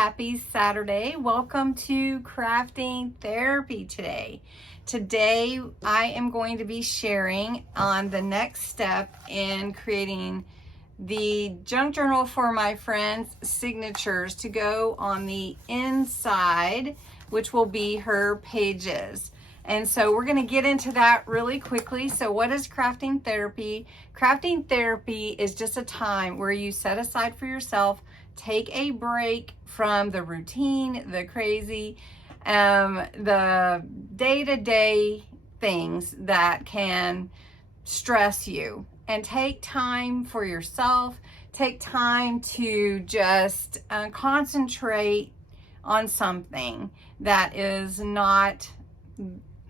happy Saturday. Welcome to Crafting Therapy today. Today I am going to be sharing on the next step in creating the junk journal for my friend's signatures to go on the inside, which will be her pages. And so we're going to get into that really quickly. So what is crafting therapy? Crafting therapy is just a time where you set aside for yourself, take a break from the routine, the crazy, the day-to-day things that can stress you, and take time for yourself. Take time to just concentrate on something that is not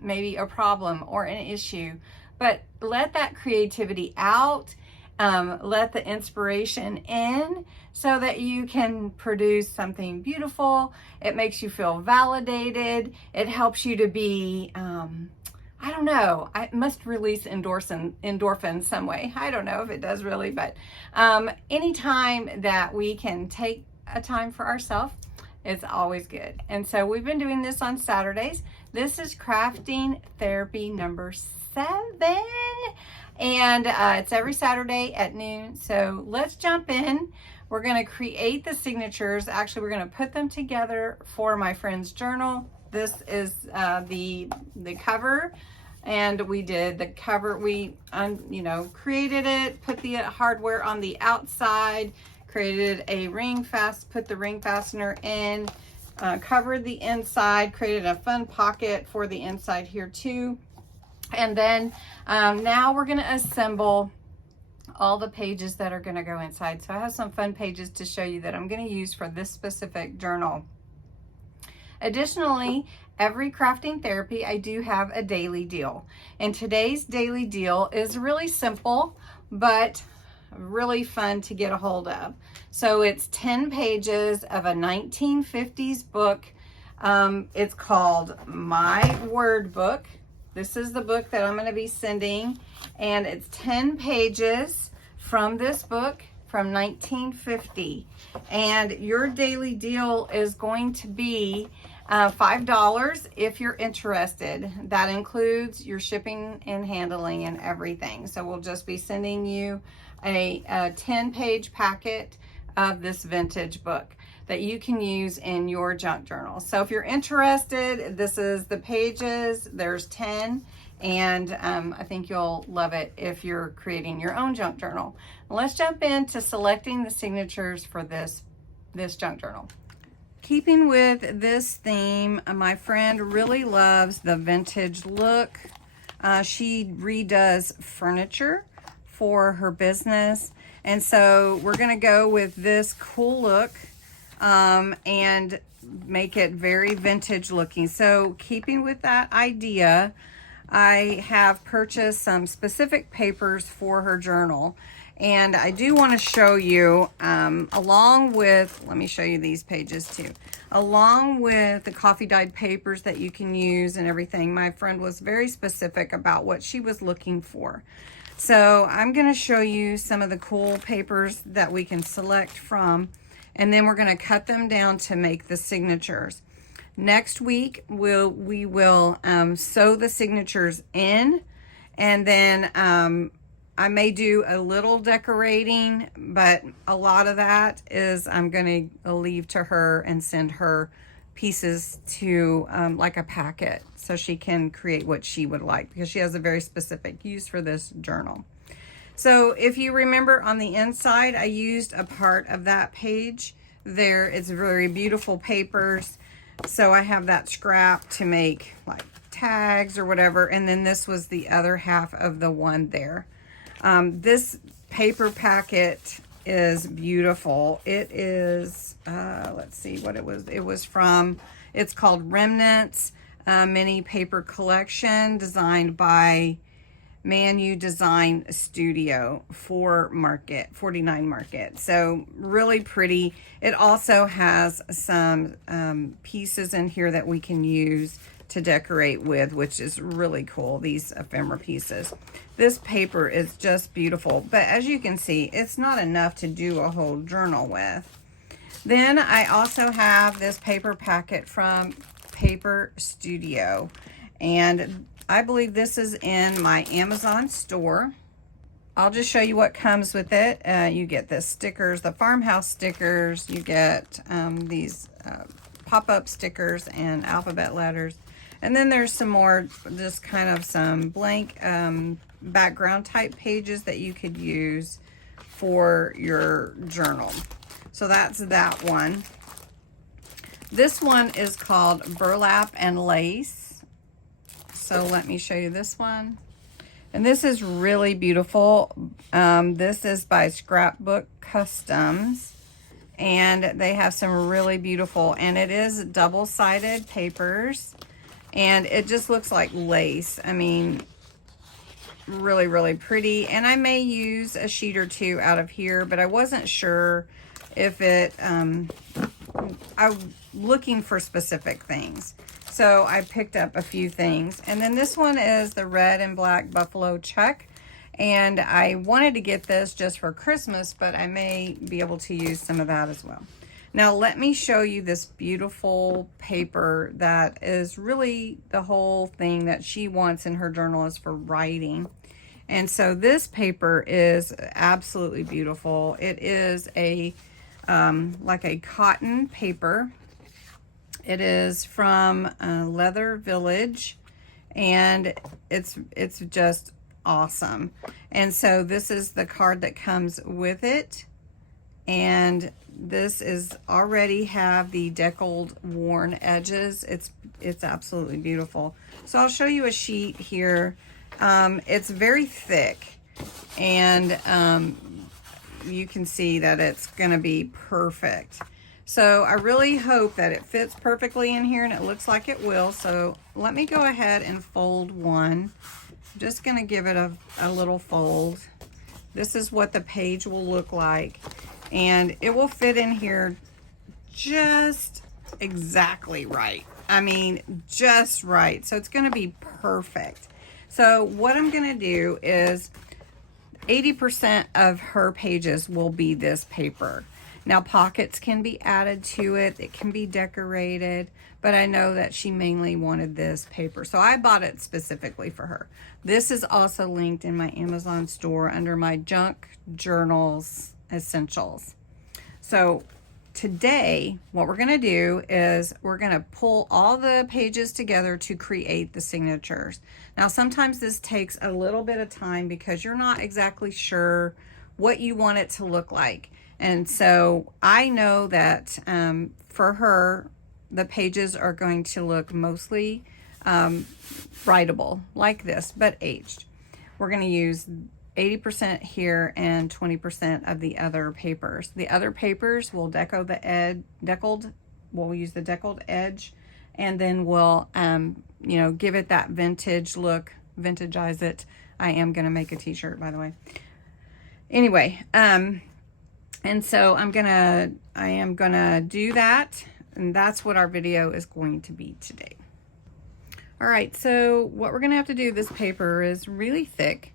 maybe a problem or an issue, but let that creativity out, let the inspiration in so that you can produce something beautiful. It makes you feel validated. It helps you to be, I don't know, it must release endorphin some way. I don't know if it does really, but anytime that we can take a time for ourselves, it's always good. And so we've been doing this on Saturdays. This is crafting therapy number 7, and it's every Saturday at noon. So let's jump in. We're going to create the signatures. Actually, we're going to put them together for my friend's journal. This is the cover, and we did the cover. We created it, put the hardware on the outside, created a put the ring fastener in, covered the inside, created a fun pocket for the inside here too. And then now we're going to assemble all the pages that are going to go inside. So I have some fun pages to show you that I'm going to use for this specific journal. Additionally, every crafting therapy, I do have a daily deal. And today's daily deal is really simple, but really fun to get a hold of. So it's 10 pages of a 1950s book. It's called My Word Book. This is the book that I'm going to be sending, and it's 10 pages from this book from 1950. And your daily deal is going to be $5 if you're interested. That includes your shipping and handling and everything. So we'll just be sending you a 10-page packet of this vintage book that you can use in your junk journal. So if you're interested, this is the pages. There's 10, and I think you'll love it if you're creating your own junk journal. Let's jump into selecting the signatures for this junk journal. Keeping with this theme, my friend really loves the vintage look. She redoes furniture for her business, and so we're going to go with this cool look and make it very vintage looking. So keeping with that idea, I have purchased some specific papers for her journal, and I do want to show you along with, let me show you these pages too, along with the coffee dyed papers that you can use and everything. My friend was very specific about what she was looking for. So I'm going to show you some of the cool papers that we can select from, and then we're going to cut them down to make the signatures. Next week, we will sew the signatures in, and then I may do a little decorating, but a lot of that is I'm going to leave to her and send her pieces to like a packet so she can create what she would like, because she has a very specific use for this journal. So if you remember, on the inside I used a part of that page there. It's very beautiful papers, so I have that scrap to make like tags or whatever, and then this was the other half of the one there. This paper packet is beautiful. It is let's see what it was from. It's called Remnants Mini Paper Collection, designed by Manu Design Studio for 49 Market. So really pretty. It also has some pieces in here that we can use to decorate with, which is really cool, these ephemera pieces. This paper is just beautiful, but as you can see, it's not enough to do a whole journal with. Then I also have this paper packet from Paper Studio, and I believe this is in my Amazon store. I'll just show you what comes with it. You get the stickers, the farmhouse stickers. You get these pop-up stickers and alphabet letters. And then there's some more, just kind of some blank background type pages that you could use for your journal. So that's that one. This one is called Burlap and Lace. So let me show you this one. And this is really beautiful. This is by Scrapbook Customs. And they have some really beautiful, and it is double-sided papers. And it just looks like lace. I mean, really, really pretty. And I may use a sheet or two out of here, but I wasn't sure if it, I'm looking for specific things. So I picked up a few things. And then this one is the red and black buffalo check. And I wanted to get this just for Christmas, but I may be able to use some of that as well. Now let me show you this beautiful paper that is really the whole thing that she wants in her journal is for writing. And so this paper is absolutely beautiful. It is a like a cotton paper. It is from Leather Village, and it's just awesome. And so this is the card that comes with it, and this is already have the deckled worn edges. It's absolutely beautiful. So I'll show you a sheet here. It's very thick, and you can see that it's gonna be perfect. So I really hope that it fits perfectly in here, and it looks like it will. So let me go ahead and fold one. I'm just gonna give it a little fold. This is what the page will look like, and it will fit in here just exactly right. I mean, just right. So it's gonna be perfect. So what I'm gonna do is 80% of her pages will be this paper. Now pockets can be added to it, it can be decorated, but I know that she mainly wanted this paper, so I bought it specifically for her. This is also linked in my Amazon store under my Junk Journals Essentials. So today, what we're gonna do is we're gonna pull all the pages together to create the signatures. Now sometimes this takes a little bit of time because you're not exactly sure what you want it to look like. And so I know that for her, the pages are going to look mostly writable like this, but aged. We're going to use 80% here and 20% of the other papers. The other papers will we'll use the deckled edge, and then we'll, you know, give it that vintage look, vintageize it. I am going to make a t-shirt, by the way. Anyway, and so I am gonna do that, and that's what our video is going to be today. All right, so what we're gonna have to do, this paper is really thick,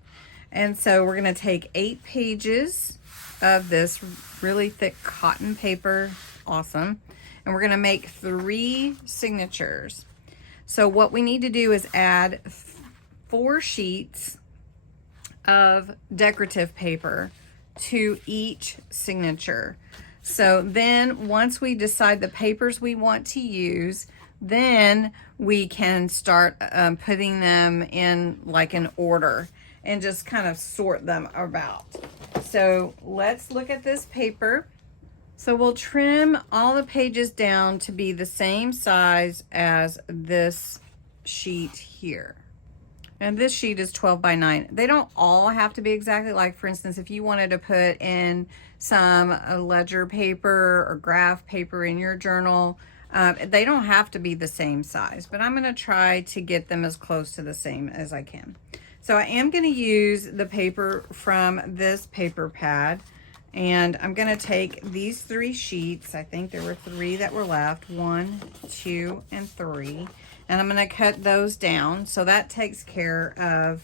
and so we're gonna take 8 pages of this really thick cotton paper, awesome, and we're gonna make 3 signatures. So what we need to do is add 4 sheets of decorative paper to each signature. So then once we decide the papers we want to use, then we can start putting them in like an order and just kind of sort them about. So let's look at this paper. So we'll trim all the pages down to be the same size as this sheet here. And this sheet is 12 by 9. They don't all have to be exactly like, for instance, if you wanted to put in some ledger paper or graph paper in your journal, they don't have to be the same size, but I'm going to try to get them as close to the same as I can. So I am going to use the paper from this paper pad, and I'm going to take these 3 sheets. I think there were 3 that were left, 1, 2, and 3. And I'm going to cut those down. So that takes care of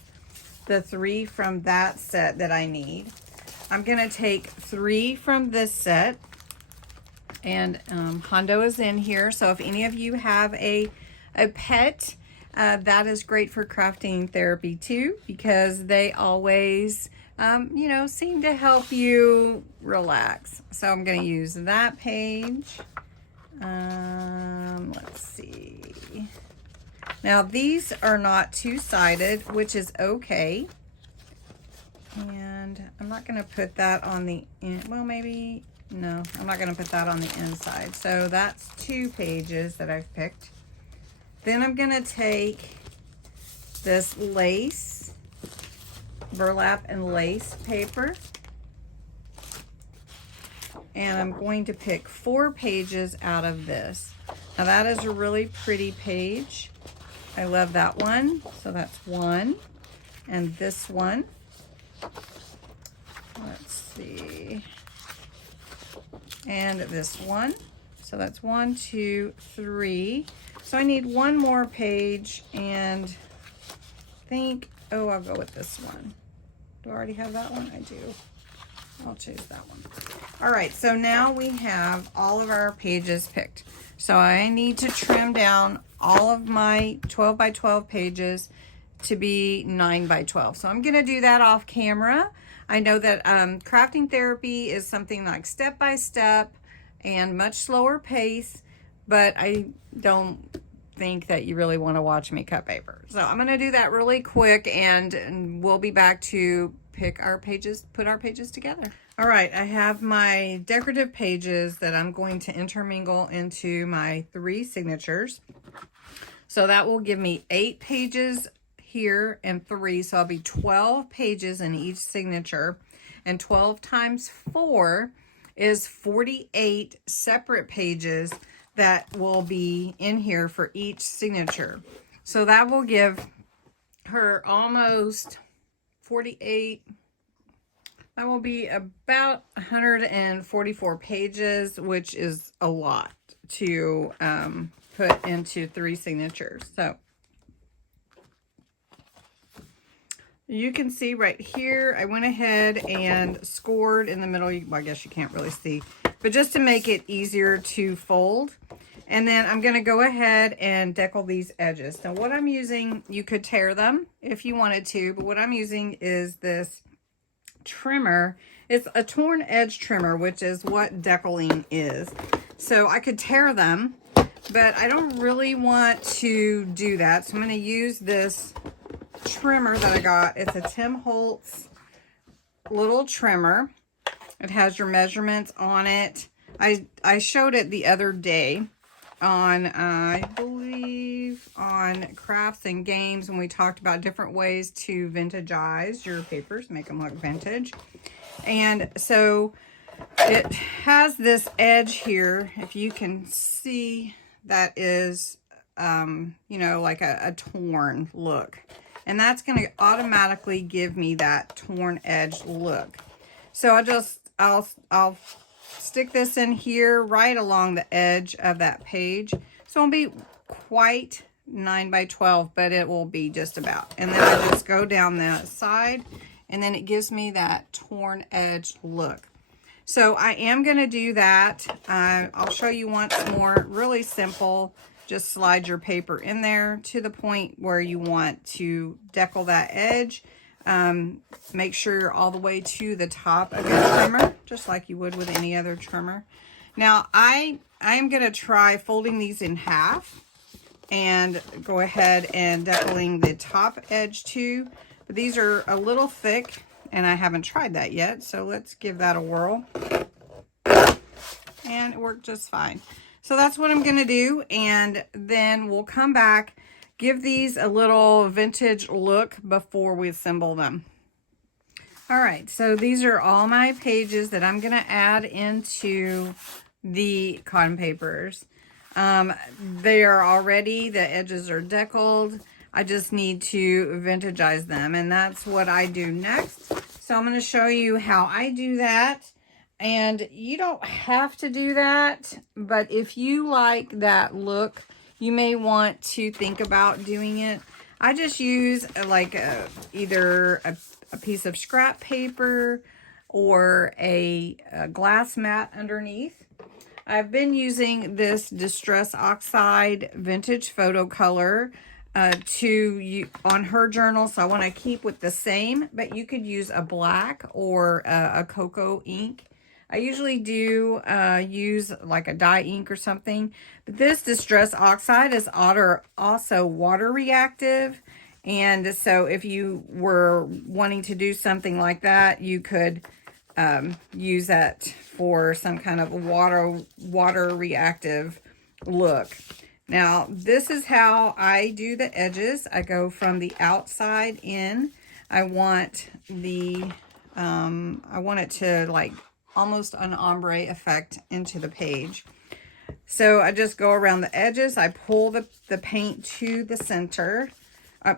the 3 from that set that I need. I'm going to take 3 from this set, And Hondo is in here. So if any of you have a pet, that is great for crafting therapy too, because they always, you know, seem to help you relax. So I'm going to use that page. Let's see. Now these are not two-sided, which is okay. And I'm not going to put that on the well, maybe, no, I'm not going to put that on the inside. So that's 2 pages that I've picked. Then I'm going to take this lace, burlap and lace paper, and I'm going to pick 4 pages out of this. Now that is a really pretty page. I love that one. So that's 1. And this one. Let's see. And this one. So that's 1, 2, 3. So I need 1 more page, and I think, oh, I'll go with this one. Do I already have that one? I do. I'll choose that one. All right, so now we have all of our pages picked. So I need to trim down all of my 12 by 12 pages to be 9 by 12. So I'm gonna do that off camera. I know that crafting therapy is something like step by step and much slower pace, but I don't think that you really want to watch me cut paper. So I'm going to do that really quick, and we'll be back to pick our pages, put our pages together. All right, I have my decorative pages that I'm going to intermingle into my 3 signatures. So that will give me 8 pages here and 3, so I'll be 12 pages in each signature, and 12 times 4 is 48 separate pages that will be in here for each signature. So that will give her almost 48, that will be about 144 pages, which is a lot to put into 3 signatures. So you can see right here, I went ahead and scored in the middle. Well, I guess you can't really see, but just to make it easier to fold. And then I'm going to go ahead and deckle these edges. Now what I'm using, you could tear them if you wanted to, but what I'm using is this trimmer. It's a torn edge trimmer, which is what deckling is. So I could tear them, but I don't really want to do that. So I'm going to use this trimmer that I got. It's a Tim Holtz little trimmer. It has your measurements on it. I showed it the other day on, I believe, on Crafts and Games, when we talked about different ways to vintagize your papers, make them look vintage. And so it has this edge here, if you can see, that is, you know, like a torn look. And that's going to automatically give me that torn edge look. So I'll stick this in here right along the edge of that page. So it won't be quite 9 by 12, but it will be just about. And then I just go down the side, and then it gives me that torn edge look. So I am going to do that. I'll show you once more. Really simple. Just slide your paper in there to the point where you want to deckle that edge. Make sure you're all the way to the top of your trimmer, just like you would with any other trimmer. Now I am going to try folding these in half and go ahead and deckling the top edge too. But these are a little thick, and I haven't tried that yet, so let's give that a whirl. And it worked just fine. So that's what I'm going to do, and then we'll come back, give these a little vintage look before we assemble them. All right, so these are all my pages that I'm going to add into the cotton papers. They are already, the edges are deckled. I just need to vintagize them, and that's what I do next. So I'm going to show you how I do that. And you don't have to do that, but if you like that look, you may want to think about doing it. I just use like either a piece of scrap paper or a glass mat underneath. I've been using this Distress Oxide Vintage Photo Color on her journal, so I want to keep with the same, but you could use a black or a cocoa ink. I usually do use like a dye ink or something, but this Distress Oxide is also water reactive, and so if you were wanting to do something like that, you could use that for some kind of water reactive look. Now, this is how I do the edges. I go from the outside in. I want it to like almost an ombre effect into the page. So I just go around the edges. I pull the paint to the center. I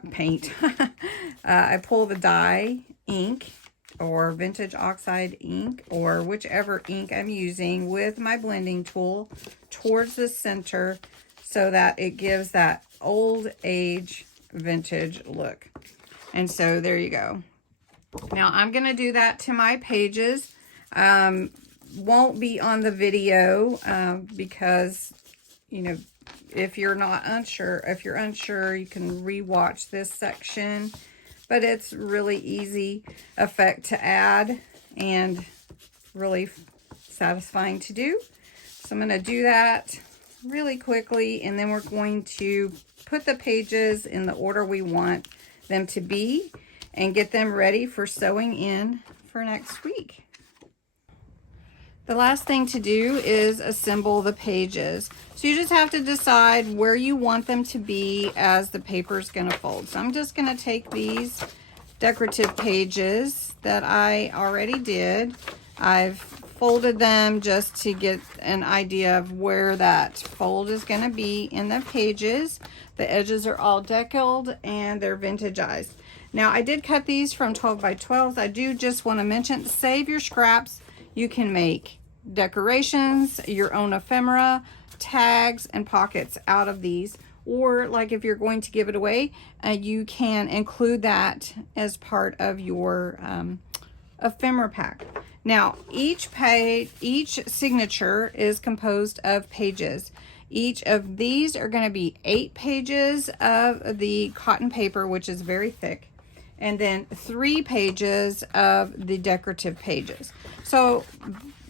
pull the dye ink or Vintage Oxide ink or whichever ink I'm using with my blending tool towards the center so that it gives that old age vintage look. And so there you go. Now I'm going to do that to my pages. Won't be on the video because, you know, if you're unsure, you can rewatch this section. But it's really easy effect to add and really satisfying to do. So I'm going to do that really quickly, and then we're going to put the pages in the order we want them to be and get them ready for sewing in for next week. The last thing to do is assemble the pages. So you just have to decide where you want them to be as the paper is going to fold. So I'm just going to take these decorative pages that I already did. I've folded them just to get an idea of where that fold is going to be in the pages. The edges are all deckled and they're vintageized. Now I did cut these from 12 by 12s. I do just want to mention, save your scraps. You can make decorations, your own ephemera, tags, and pockets out of these. Or like if you're going to give it away, you can include that as part of your ephemera pack. Now, each signature is composed of pages. Each of these are going to be 8 pages of the cotton paper, which is very thick, and then 3 pages of the decorative pages. So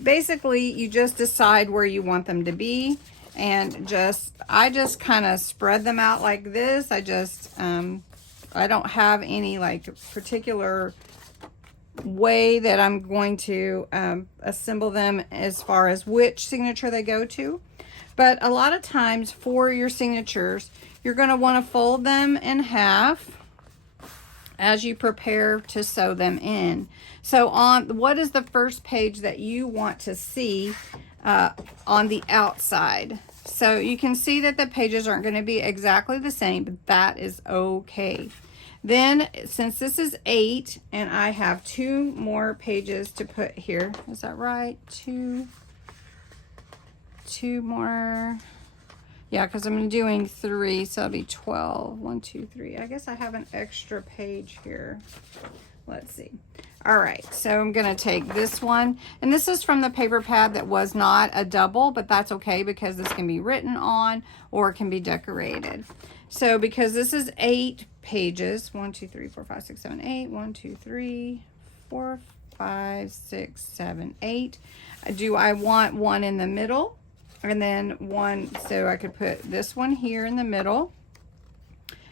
basically, you just decide where you want them to be, and I just kind of spread them out like this. I don't have any like particular way that I'm going to assemble them as far as which signature they go to. But a lot of times for your signatures, you're going to want to fold them in half as you prepare to sew them in. So what is the first page that you want to see on the outside? So you can see that the pages aren't going to be exactly the same, but that is okay. Then, since this is 8, and I have 2 more pages to put here, is that right? Two more. Yeah, because I'm doing 3, so it'll be 12. 1, 2, 3. I guess I have an extra page here. Let's see. All right, so I'm going to take this one, and this is from the paper pad that was not a double, but that's okay because this can be written on or it can be decorated. So because this is 8 pages, 1, 2, 3, 4, 5, 6, 7, 8, 1, 2, 3, 4, 5, 6, 7, 8. Do I want one in the middle? And then one, so I could put this one here in the middle.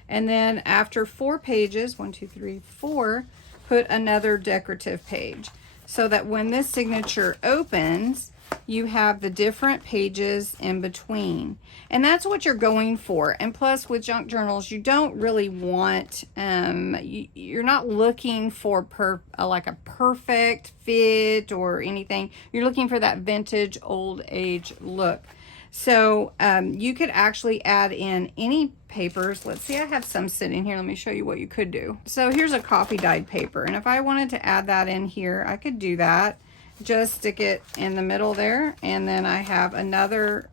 And then after 4 pages, 1, 2, 3, 4, put another decorative page so that when this signature opens, you have the different pages in between. And that's what you're going for. And plus with junk journals, you don't really want, you're not looking for like a perfect fit or anything. You're looking for that vintage old age look. So you could actually add in any papers. Let's see, I have some sitting here. Let me show you what you could do. So here's a coffee dyed paper. And if I wanted to add that in here, I could do that. Just stick it in the middle there. And then I have another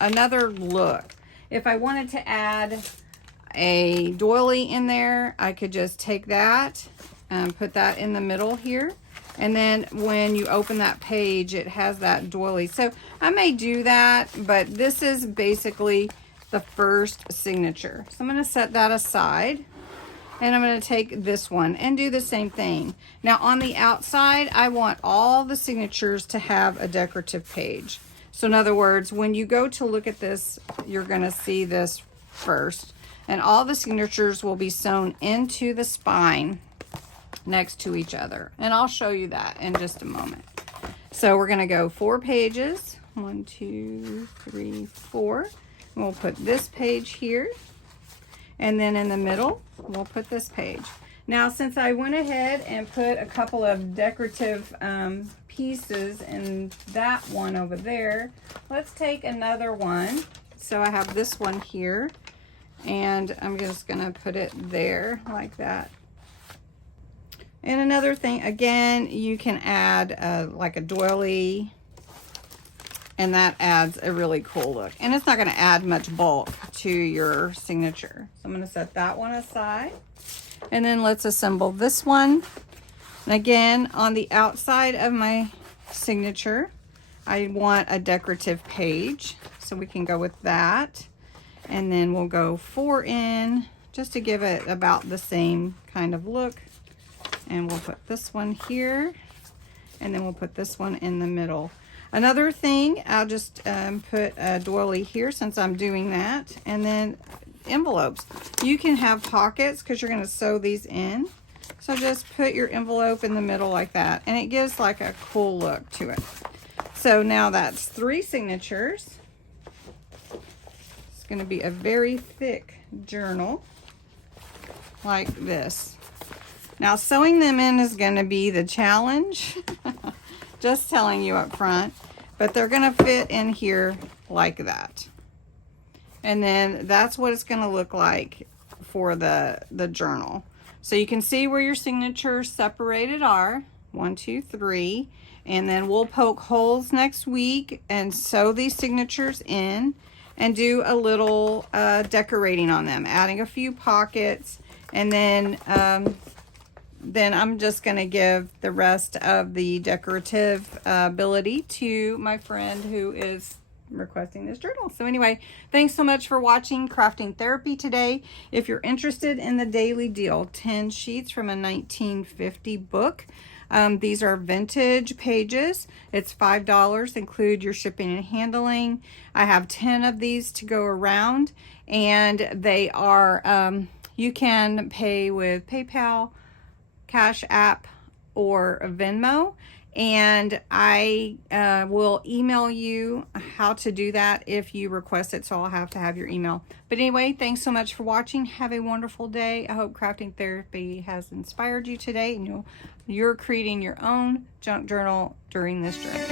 look. If I wanted to add a doily in there, I could just take that and put that in the middle here. And then when you open that page, it has that doily. So I may do that, but this is basically the first signature. So I'm going to set that aside. And I'm going to take this one and do the same thing. Now on the outside, I want all the signatures to have a decorative page. So in other words, when you go to look at this, you're going to see this first. And all the signatures will be sewn into the spine next to each other. And I'll show you that in just a moment. So we're going to go 4 pages. 1, 2, 3, 4. And we'll put this page here. And then in the middle, we'll put this page. Now, since I went ahead and put a couple of decorative pieces in that one over there, let's take another one. So I have this one here, and I'm just gonna put it there like that. And another thing, again, you can add like a doily, and that adds a really cool look. And it's not going to add much bulk to your signature. So I'm going to set that one aside. And then let's assemble this one. And again, on the outside of my signature, I want a decorative page. So we can go with that. And then we'll go 4 in just to give it about the same kind of look. And we'll put this one here. And then we'll put this one in the middle. Another thing, I'll just put a doily here since I'm doing that. And then envelopes. You can have pockets because you're going to sew these in. So just put your envelope in the middle like that. And it gives like a cool look to it. So now that's 3 signatures. It's going to be a very thick journal like this. Now sewing them in is going to be the challenge. Just telling you up front, but they're going to fit in here like that. And then that's what it's going to look like for the journal. So you can see where your signatures separated are. 1, 2, 3. And then we'll poke holes next week and sew these signatures in and do a little decorating on them, adding a few pockets. And then I'm just going to give the rest of the decorative ability to my friend who is requesting this journal. So anyway, thanks so much for watching Crafting Therapy today. If you're interested in the daily deal, 10 sheets from a 1950 book. These are vintage pages. It's $5, include your shipping and handling. I have 10 of these to go around, and they are, you can pay with PayPal, Cash App, or Venmo, and I will email you how to do that if you request it, so I'll have to have your email. But anyway, thanks so much for watching. Have a wonderful day. I hope Crafting Therapy has inspired you today, and you're creating your own junk journal during this journey.